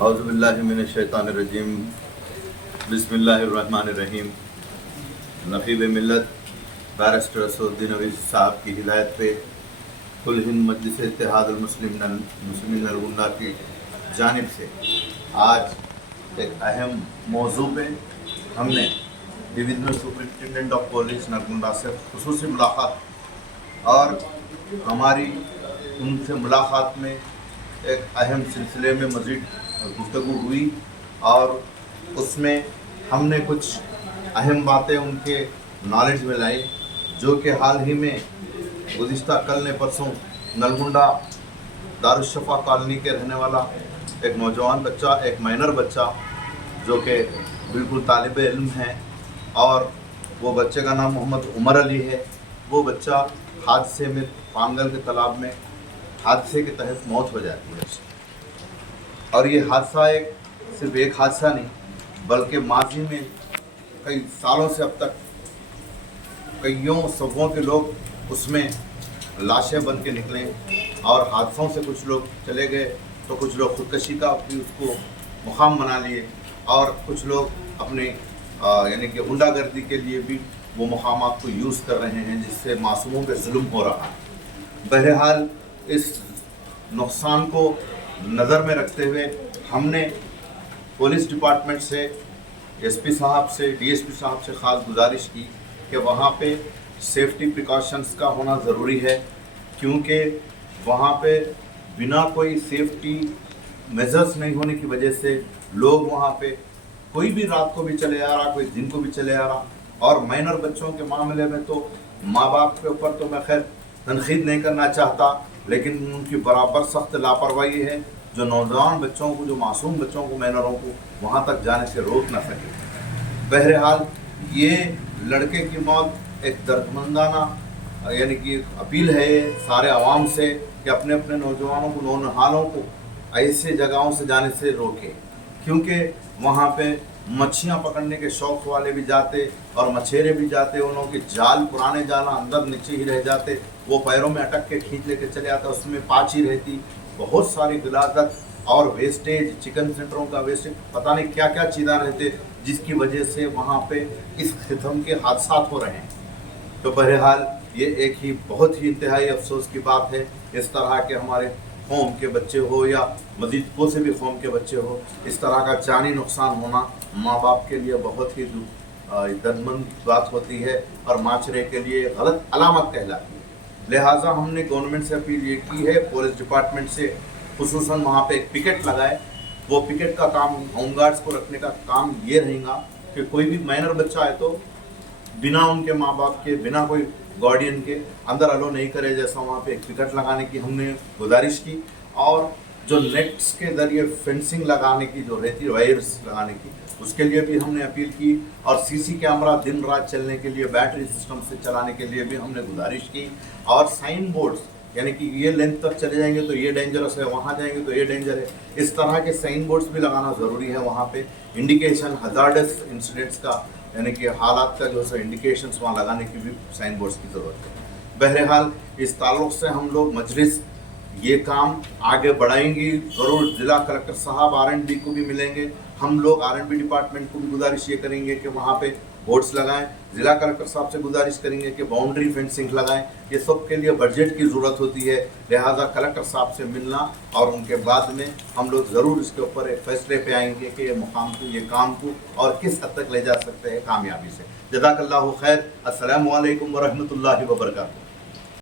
اعوذ باللہ من الشیطان الرجیم بسم اللہ الرحمن الرحیم۔ نقیب ملت بیرسٹر اسد الدین اویسی صاحب کی ہدایت پہ کل ہند مجلس اتحاد المسلمین نلگنڈا کی جانب سے آج ایک اہم موضوع پہ ہم نے divisional superintendent of police Nalgonda سے خصوصی ملاقات اور ہماری ان سے ملاقات میں ایک اہم سلسلے میں مزید گفتگو ہوئی اور اس میں ہم نے کچھ اہم باتیں ان کے نالج میں لائی، جو کہ حال ہی میں گزشتہ کل نے پرسوں نلگنڈا دارالشفا کالونی کے رہنے والا ایک نوجوان بچہ، ایک مائنر بچہ جو کہ بالکل طالب علم ہے، اور وہ بچے کا نام محمد عمر علی ہے۔ وہ بچہ حادثے میں پانگل کے تالاب میں حادثے کے تحت موت ہو جاتی ہے، اور یہ حادثہ صرف ایک حادثہ نہیں بلکہ ماضی میں کئی سالوں سے اب تک کئیوں صفوں کے لوگ اس میں لاشیں بن کے نکلے، اور حادثوں سے کچھ لوگ چلے گئے تو کچھ لوگ خودکشی کا بھی اس کو مقام بنا لیے، اور کچھ لوگ اپنے یعنی کہ غنڈہ گردی کے لیے بھی وہ مقامات کو یوز کر رہے ہیں، جس سے معصوموں پہ ظلم ہو رہا ہے۔ بہرحال اس نقصان کو نظر میں رکھتے ہوئے ہم نے پولیس ڈپارٹمنٹ سے، ایس پی صاحب سے، ڈی ایس پی صاحب سے خاص گزارش کی کہ وہاں پہ سیفٹی پریکاشنز کا ہونا ضروری ہے، کیونکہ وہاں پہ بنا کوئی سیفٹی میجرز نہیں ہونے کی وجہ سے لوگ وہاں پہ کوئی بھی رات کو بھی چلے آ رہا، کوئی دن کو بھی چلے آ رہا، اور مائنر بچوں کے معاملے میں تو ماں باپ کے اوپر تو میں خیر تنقید نہیں کرنا چاہتا، لیکن ان کی برابر سخت لاپرواہی ہے جو نوجوان بچوں کو، جو معصوم بچوں کو، مائنروں کو وہاں تک جانے سے روک نہ سکے۔ بہرحال یہ لڑکے کی موت ایک دردمندانہ یعنی کہ اپیل ہے سارے عوام سے کہ اپنے اپنے نوجوانوں کو، نونہالوں کو ایسے جگہوں سے جانے سے روکے، کیونکہ وہاں پہ مچھیاں پکڑنے کے شوق والے بھی جاتے اور مچھیرے بھی جاتے، انہوں کے جال، پرانے جال اندر نیچے ہی رہ جاتے، وہ پیروں میں اٹک کے کھینچ لے کے چلے آتا، اس میں پاچی رہتی، بہت ساری غلاظت اور ویسٹیج، چکن سینٹروں کا ویسٹیج، پتہ نہیں کیا کیا چیزیں رہتے، جس کی وجہ سے وہاں پہ اس قسم کے حادثات ہو رہے ہیں۔ تو بہرحال یہ ایک ہی بہت ہی انتہائی افسوس کی بات ہے، اس طرح کے ہمارے قوم کے بچے ہو یا مزید کو سے بھی قوم کے بچے ہو، اس طرح کا جانی نقصان ہونا ماں باپ کے لیے بہت ہی دردمند بات ہوتی ہے، اور معاشرے کے لیے غلط علامت کہلاتی ہے۔ لہٰذا ہم نے گورنمنٹ سے اپیل یہ کی ہے، پولیس ڈپارٹمنٹ سے خصوصاً وہاں پہ ایک پکٹ لگائے۔ وہ پکٹ کا کام، ہوم گارڈز کو رکھنے کا کام یہ رہے گا کہ کوئی بھی مائنر بچہ ہے تو بنا ان کے ماں باپ کے، بنا کوئی گارڈین کے اندر الو نہیں کرے، جیسا وہاں پہ ایک پکٹ لگانے کی ہم نے گزارش کی، اور جو نیٹس کے ذریعے فینسنگ لگانے کی جو رہتی ہے، وائرس لگانے کی، اس کے لیے بھی ہم نے اپیل کی، اور سی سی کیمرہ دن رات چلنے کے لیے، بیٹری سسٹم سے چلانے کے لیے بھی ہم نے گزارش کی، اور سائن بورڈز یعنی کہ یہ لینتھ تک چلے جائیں گے تو یہ ڈینجرس ہے، وہاں جائیں گے تو یہ ڈینجر ہے، اس طرح کے سائن بورڈز بھی لگانا ضروری ہے وہاں پہ، انڈیکیشن ہزارڈس انسیڈنٹس کا یعنی کہ حالات کا جو ہے انڈیکیشنز وہاں لگانے کی بھی سائن بورڈز کی ضرورت ہے۔ بہرحال اس تعلق سے ہم لوگ مجلس یہ کام آگے بڑھائیں گی، ضرور ضلع کلکٹر صاحب R&B کو بھی ملیں گے، ہم لوگ R&B ڈپارٹمنٹ کو بھی گزارش یہ کریں گے کہ وہاں پہ بورڈز لگائیں، ضلع کلکٹر صاحب سے گزارش کریں گے کہ باؤنڈری فینسنگ لگائیں، یہ سب کے لیے بجٹ کی ضرورت ہوتی ہے، لہٰذا کلکٹر صاحب سے ملنا، اور ان کے بعد میں ہم لوگ ضرور اس کے اوپر ایک فیصلے پہ آئیں گے کہ یہ مقام کو، یہ کام کو اور کس حد تک لے جا سکتے ہیں کامیابی سے۔ جزاک اللہ خیر۔ السلام علیکم ورحمۃ اللہ وبرکاتہ۔